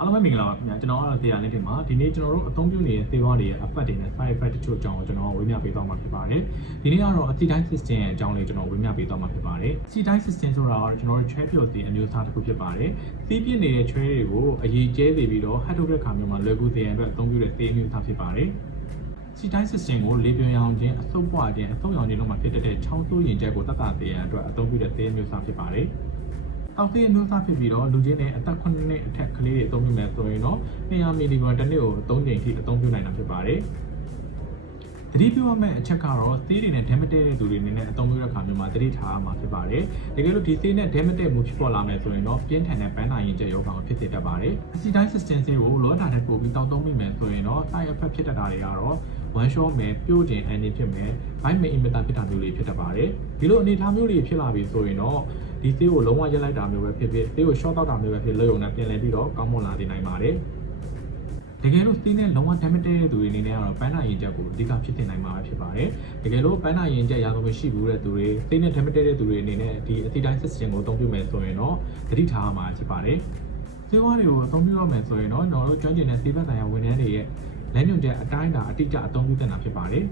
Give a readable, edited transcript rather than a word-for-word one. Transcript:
အားလုံးပဲမင်္ဂလာပါခင်ဗျာကျွန်တော်ကတော့တရားလင်းတင်ပါဒီနေ့ကျွန်တော်တို့အသုံးပြုနေတဲ့သေဘာတွေရဲ့ effect တွေနဲ့ side effect တချို့အကြောင်းကိုကျွန်တော်ဝေမျှပေးသွားမှာဖြစ်ပါတယ်ဒီနေ့ကတော့ acetine system ရဲ့အကြောင်းလေးကျွန်တော်ဝေမျှပေးသွားမှာဖြစ်ပါတယ် acetine system ဆိုတာကတော့ကျွန်တော်တို့ chair ပြုတ်စီအမျိုးအစားတစ်ခုဖြစ်ပါတယ်သီးပြည့်နေတဲ့ chair တွေကိုအရေးကျဲစေပြီးတော့ဟတ်ထုတ်တဲ့ခါမျိုးမှာလွယ်ကူစေရန်အတွက်အသုံးပြုတဲ့သေအမျိုးအစားဖြစ်ပါတယ်acetine system ကိုလေပြင်းရောင်ခြင်းအဆုတ်ပွားခြင်းအဆုတ်ရောင်ခြင်းတို့မှာဖြစ်တဲ့ချောင်းဆိုးရင်ကျက်ကိုတတ်တာစေရန်အတွက်အသုံးပြုတဲ့သေအမျိုးအစားဖြစ်ပါတယ်တောက်သေးအမျိုးအစားဖြစ်ပြီးတော့လူချင်းနဲ့အသက်9နှစ်အထက်ကလေးတွေအသုံးပြုမယ်ဆိုရင်တော့200 မီလီဂရမ်တစ်နေ့ကို3ကြိမ်ထိအသုံးပြုနိုင်တာဖြစ်ပါတယ်။သတိပြုရမယ့်အချက်ကတော့သေးတွေနဲ့ဓာတ်မတည့်တဲ့သူတွေအနေနဲ့အသုံးပြုတဲ့အခါမျိုးမှာသတိထားရမှာဖြစ်ပါတယ်။တကယ်လို့ဒီသေးနဲ့ဓာတ်မတည့်မှုဖြစ်ပေါ်လာမယ်ဆိုရင်တော့ပြင်းထန်တဲ့ပန်းနာရင်ကျရောဂါကိုဖြစ်စေတတ်ပါတယ်။ acetine system ဆေးကိုလောတာနဲ့ပို့ပြီးတောက်သုံးမိမယ်ဆိုရင်တော့ side effect ဖြစ်တတ်တာတွေကတော့one shot မယ်ပြို့ခြင်းအနေဖြစ်မယ်ဘိုက်မယ်အင်မတန်ဖြစ်တာမျိုးတွေဖြစ်တတ်ပါတယ်။ဒီလိုအနေအထားမျိုးတွေဖြစ်လာပြီဆိုရင်တော့ဒီသေးကိုလုံးဝရက်လိုက်တာမျိုးပဲဖြစ်ဖြစ်သေးကို short တောက်တာမျိုးပဲဖြစ်လို့ရုံနဲ့ပြင်လည်ပြီးတော့ကောင်းမွန်လာစေနိုင်ပါတယ်တကယ်လို့သေးနဲ့လုံးဝ damage တဲ့သူတွေအနေနဲ့ကတော့ပန်းနာရင်ကျက်ကိုအဓိကဖြစ်တင်နိုင်မှာဖြစ်ပါတယ်တကယ်လို့ပန်းနာရင်ကျက်ရာသမရှိဘူးတဲ့သူတွေသေးနဲ့ damage တဲ့သူတွေအနေနဲ့ဒီ acetine system ကိုအသုံးပြုမယ်ဆိုရင်တော့သတိထားရမှာဖြစ်ပါတယ်သေးဝါးတွေကိုအသုံးပြုရမယ်ဆိုရင်တော့ကျွန်တော်တို့ကျွမ်းကျင်တဲ့သေဘက်ဆိုင်ရာဝန်ထမ်းတွေရဲ့လက်ညွှန်ချက်အတိုင်းအတာအတိအကျအသုံးပြုသင့်တာဖြစ်ပါတယ်